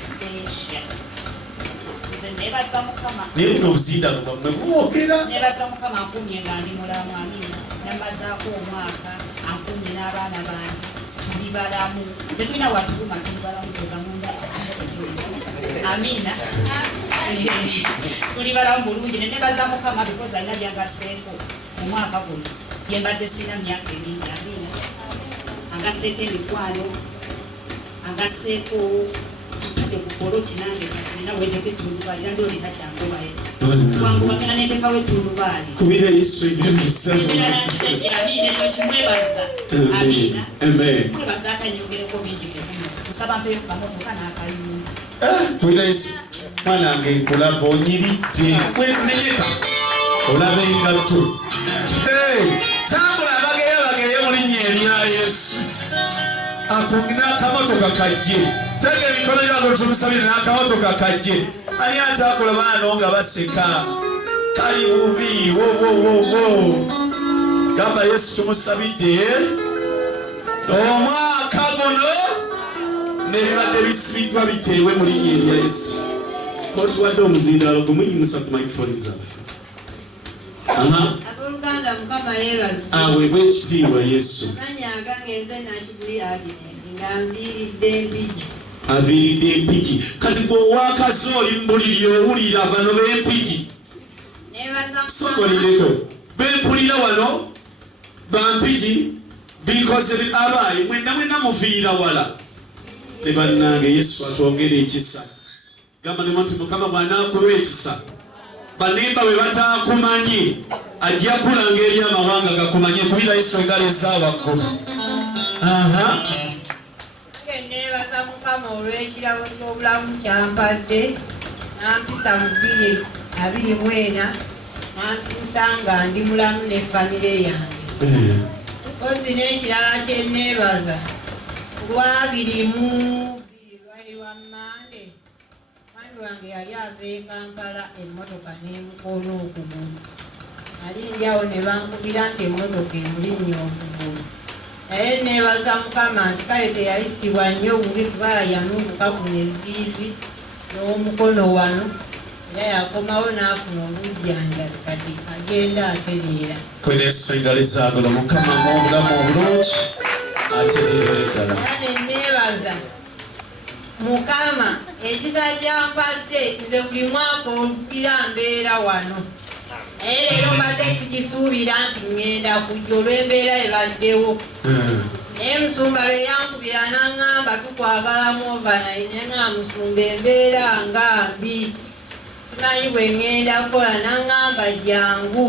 Anastasia. Nebaza mukama. Nebuno obuzinda bwamwe bwogera. Nebaza mukama akumye nga ndi mulamu amina. Namazaako omwaka akumye n'abaana bange tuli balamu. Tetulina watuluma tuli balamu koza munda. Amina. Tuli balamu bulungi. Nebaza mukama because alina byangaseeko mu mwaka guno. Yembadde sina myaka mingi. Amina. Angaseeko emikwano. Angaseeko kukoloti nange katina weteke tunubali ndio likachangobaye wangu bakana neteka wetunubali kubira Yesu yinza amina cyo kimwebaza amina amen mwebaza atanyongere ko bingi kusaba mpe kamoto kana akayumba kubira Yesu mwana ange kulabo nyirite kwemenyeka olabenga tu tambula bageye muri nyeri ya Yesu akungina kamoto kakaje tege mikono yako tumusabire n'akamoto kakaje ani atakola baana nga baseka kali bubi wo gamba Yesu tumusabide omwaka guno nebibadde bisibidwa biteewe mu linnya erya Yesu kotuwadde omuzindalo gumuyimusa ku microphone zaffe aboluganda mukama yeebazibwe aweebwe ekitiibwa Yesu manya agangenze nakibuli Agnes ngambiridde empigi aviridde empigi kati gwowakazi oli mbuliri owulira bano b'empigi sokolireko bempulira wano bampigi bikoze abayi mwenna muviira wala ne bannange Yesu atwongere ekisa gamba ne muntu mukama bw'anaakuwa ekisa banemba bwe bataakumanye ajja kulanga eri amawanga gakumanye kubira Yesu engalo ezaawaggulu nebaza mukama olw'ekirabo ky'obulamu kyampadde nampisa mu 2024 nantuusa nga ndi mulamu ne famire yange kozi n'ekirala kyenneebaza Lwabirimu lwa Mande mwami wange yali ava e Kampala emmotoka n'emukoona okugulu ali ndyawo ne bankubira nti emmotoka emulinnya okugulu naye nebaza mukama nti kale teyayisibwa nnyo bubi kuba yanuubuka kuno eviivi n'omukono wano era yakomawo n'afuna obujjanjabi kati agenda atereera kweneesengalizagula mukama m'obulamu obulungi atereera eddala ane nebaza mukama ekisa kyampadde nze buli mwaka olugira mbeera wano naye leero mbadde sikisuubira nti ŋŋenda kujja olw'embeera ebaddewo naye musumba lwe yankubira n'aŋŋamba tukwagalamu ovanayi ne nga musumba embeera nga mbi simanyi bwe ŋŋenda kukola n'aŋŋamba jangu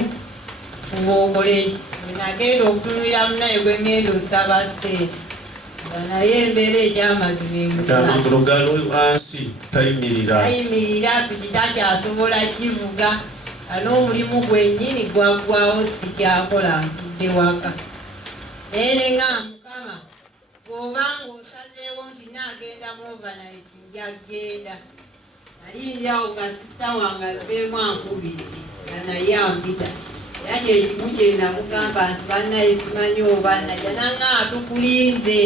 fuba okoleki bwe nagenda okutunulira munaye gwe ŋŋenda osaba ssente nga naye embeera ekyamazima amagulu gali wansi tayimirira tukitakyasobola kivuga n'omulimu gwennyini gwaggwawo sikyakola ntudde waka naye ne nga mukama bw'obanga osazeewo nti naagenda mu overnight nja kgenda nali ndyawo nga sisita wange azzeemu ankubidde nga naye ampita era kyekimu kyenamugamba nti bannaye simanyi oba najja nanga atukulinze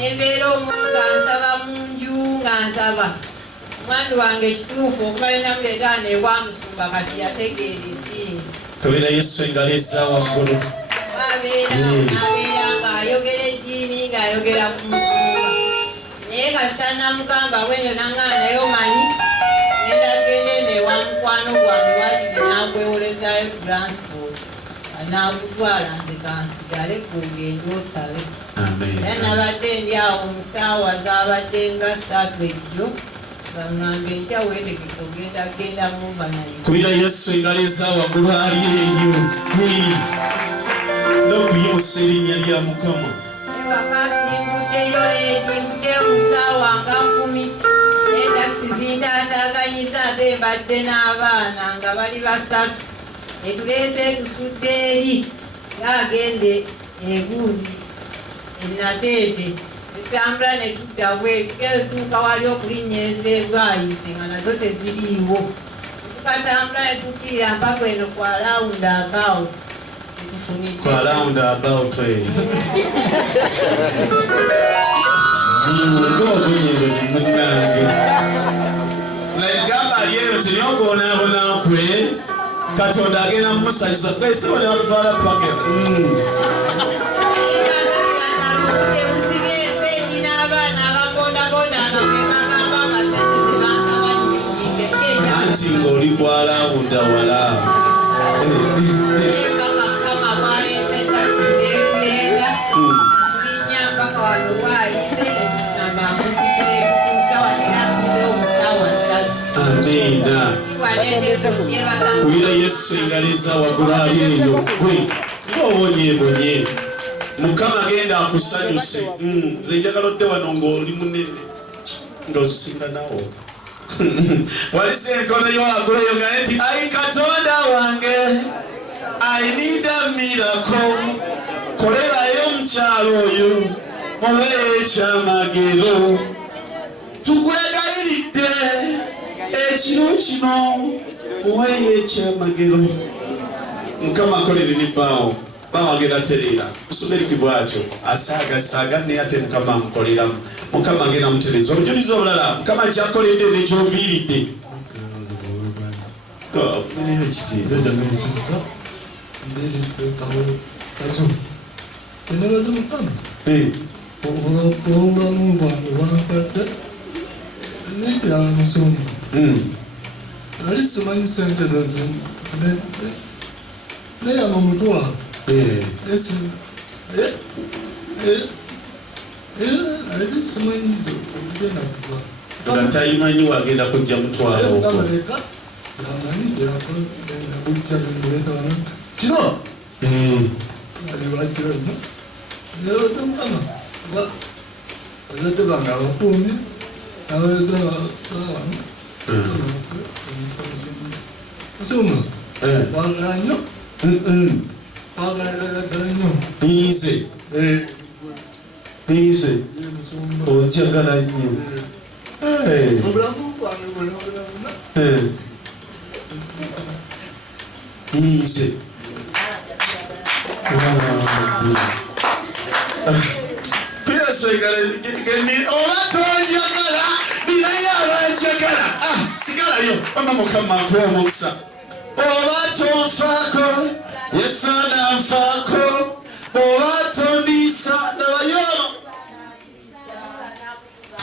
embeera omu nga nsaba mu nju nga nsaba omwami wange ekituufu okubalina muleeta nebwamusumba kati yategeera eddiini tubira Yesu engalo eza waggulu nabeera ng'ayogera eddiini ng'ayogera ku musumba naye kasita namugamba bwenyo naŋŋaa naye omanyi genda gende newa mukwano gwange wakiri nakwewolezaayo transport anakutwala nze kansigale kugenda osabe era nabadde ndi awo musaawa zabadde nga 3 ejjo ngaŋŋambe enkya weetegeka ogenda genda muva naye kubira Yesu engalo eza waggulu ali eyo n'okuyimusa erinnya lya Mukama wakasimbuddeyo leetivudde musaawa nga 10 netakisi zintaataaganyiza ate mbadde n'abaana nga bali 3 etuleese tusudde eri gaagende egundi enateete tutambula ne tudda bwetu tutuuka wali okulinnyeza ebwayise nga nazo teziriiwo tukatambula ne tukkirira mpaka eno kwa lawunda akaawo kwa round about munange tinyogoonabona kwe Katonda agenda musanyusa kwese wale batwala pagera anti ng'oli kwalawunda wala Amina. Kuira Yesu ingaliza wagulali nyo gwe ng'owonyebonye Mukama agenda akusanyuse nze njagalodde wano ng'oli munene ng'osinga nawo walise enkono y'owaguleyo nga nti ayi Katonda wange I need a miracle kolerayo omukyalo oyo mubeeyo ekyamagero tukwegayiridde ekiro kino muweeyo ekyamagero Mukama akolere ne bbaawo agenda terera kusomeri bwatyo asaagasaaga naye ate Mukama amukoleramu Mukama agenda mutereza obujulizi obulala Mukama kyakoledde nekyoviiridde tayimanyi wagenda kujja mutwalo Easy. Ojagala nnyo. Easy. Yesu igale obatonjagala binaye abanjagala sigalayo mama Mukama akuwa omukisa obatonfaako Yesu nanfaako obatondisa nabayo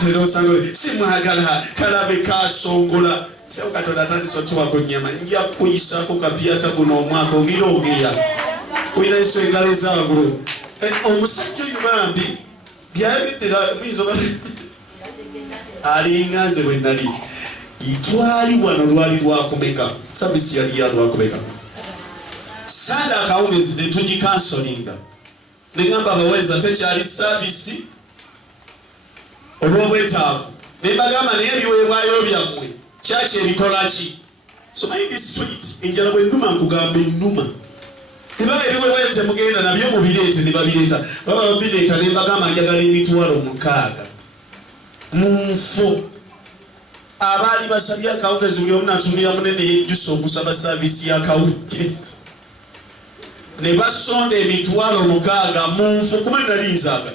lero sangole simwagala kalabe kasongola sio Katonda atandisa otuwa ku nnyama nja kuyisako kapyata guno omwaka ogira ogeya oyina Yesu engalo ez'awaggulu omusajja oyo bambi byayabidira bizoba alinganze bwe nali itwali wano lwali lwakumeka sabisi yali ya lwakumeka sada akawungezi ne tugikansolinga negamba abaweza tekyali sabisi olw'obwetaavu nebagamba naye ebiweebwayo byammwe kyaki ebikolaki somanyi district enjala bwe nnuma nkugamba ennuma nebaba ebiweebwayo temugenda nabyo mubireete ne babireeta baba babireeta ne bagamba njagala emitwalo 6 mu nfo abaali basabye akawungezi buli omu natunulira munene yejjusa okusaba saavisi y'akawungezi ne basonda emitwalo 6 mu nfo kuba nalinzaaga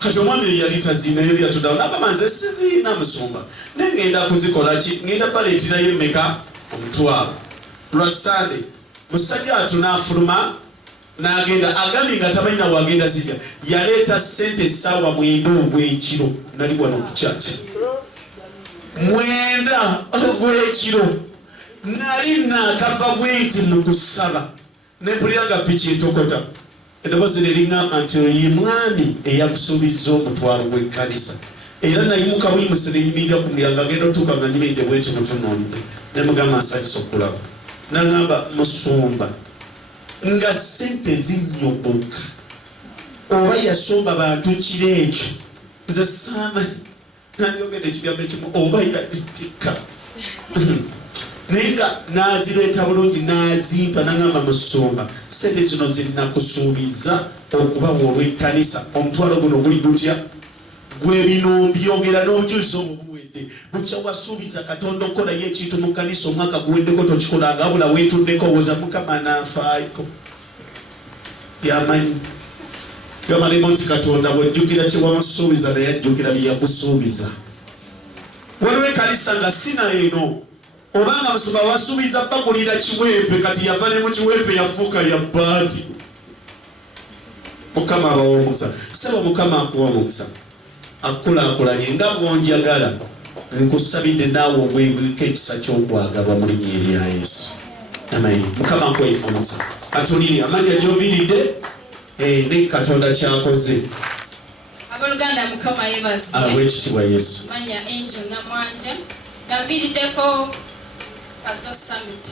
kati omwami eyo yali taziina yali yatuddawo n'agamba nze siziina musumba naye ngenda kuzikola ki ngenda baleeterayo emeka omutwalo lwa sande musajja atunaafuluma n'agenda agambye nga tabalina wagenda zijja yaleeta ssente essaawa 9 ogw'ekiro nali wano ku kyaki 9 ogw'ekiro nali naakava bwenti mu kusaba nempuliraga piki etokota eddoboozi neriŋŋamba nti oyo mwami eyakusuubiza omutwalo gw'ekkanisa era nayimuka buyimuse neyimirira ku mulyango agenda otuuka nga nyiridde bwenti mutunuulire ne mugamba nsanyusa okulaba n'aŋŋamba musumba nga ssente zinnyogoka oba yasomba bantu kiro ekyo nze saamanyi nandiyogedde ekigambo ekimu oba yalitikka naye nga n'azireeta bulungi n'azimpa n'aŋŋamba musumba ssente zino zinakusuubiza okubawa olw'ekkanisa omutwalo guno guli gutya gwe bino mbyogera n'obujulizi obubuwedde bukya wasuubiza Katonda okukolayo ekintu mu kkanisa omwaka guweddeko tokikolanga wabula weetuddeko owoza Mukama n'afaayiko yamanyi gamalemo nti Katonda bw'ojjukira kye wamusuubiza naye ajjukira bye yakusuubiza waliwo ekkanisa nga sina eno obanga musumba wasuubiza bagulira kiweepe kati yava ne mu kiweepe yafuuka ya bbaati. Mukama abawa omukisa. Saba Mukama akuwa omukisa akulaakulanye nga bw'onjagala. Nkusabidde naawe obwengiko ekisa ky'okwagalwa mu linnya erya Yesu. Amen. Mukama akuwe omukisa. Katoniri amanya gy'oviiridde ne Katonda kyakoze. Aboluganda Mukama yebaze. Ab'ekitiibwa Yesu. Manya Angel Namwanja. Naviiriddeko Kazo Summit.